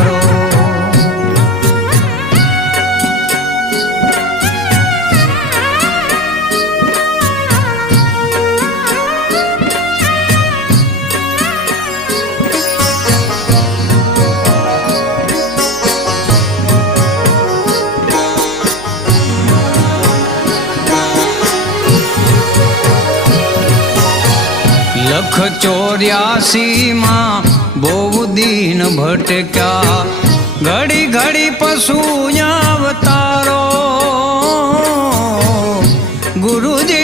કરો। લખ 84 માં બહુ દીન ભટક્યા, ઘડી ઘડી પશુ અવતારો, ગુરુજી